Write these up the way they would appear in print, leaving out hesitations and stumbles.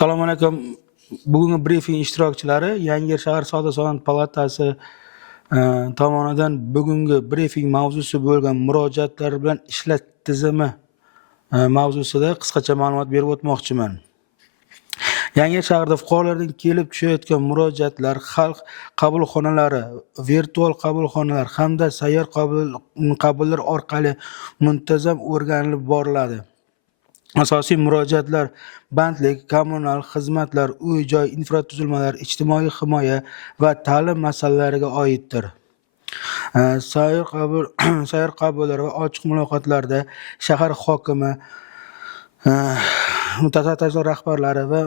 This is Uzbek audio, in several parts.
Assalomu alaykum. Bugungi brifing ishtirokchilari Yangiyer shahar Savdo-sanoat palatasi tomonidan bugungi brifing mavzusi bo'lgan murojaatlar bilan ishlash tizimi mavzusida qisqacha ma'lumot berib o'tmoqchiman. Yangiyer shahrida fuqarolardan kelib tushayotgan murojaatlar xalq qabulxonalari, virtual qabulxonalar hamda sayyor qabullar orqali muntazam o'rganilib boriladi. Asosiy murojaatlar bandlik, kommunal xizmatlar, uy-joy infratuzilmalar, ijtimoiy himoya va ta'lim masalalariga oiddir. Sayyor qabullar va ochiq muloqotlarda shahar hokimi, mutasaddi tashkilot rahbarlari va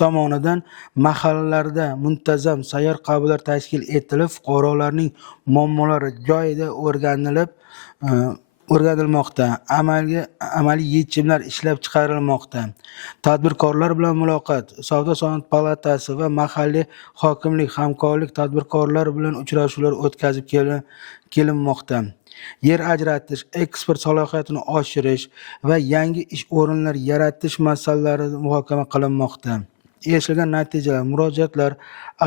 tomonidan mahallalarda muntazam sayyor qabullar tashkil etilib, fuqarolarning muammolari joyida o'rganilmoqda, amaliy yechimlar ishlab chiqarilmoqda. Tadbirkorlar bilan muloqot, Savdo-sanoat palatasi va mahalliy hokimlik hamkorlik tadbirkorlar bilan uchrashuvlar o'tkazib kelinmoqda. Yer ajratish, eksport salohiyatini oshirish va yangi ish o'rinlari yaratish masalalari muhokama qilinmoqda. Erishilgan natijalar, murojaatlar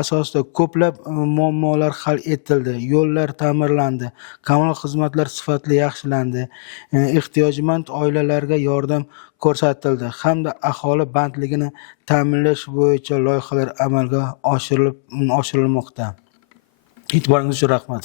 asosida ko'plab muammolar hal etildi, yo'llar ta'mirlandi, kommunal xizmatlar sifatli yaxshilandi, ehtiyojmand oilalarga yordam ko'rsatildi hamda aholi bandligini ta'minlash bo'yicha loyihalar amalga oshirilmoqda. E'tiboringiz uchun rahmat.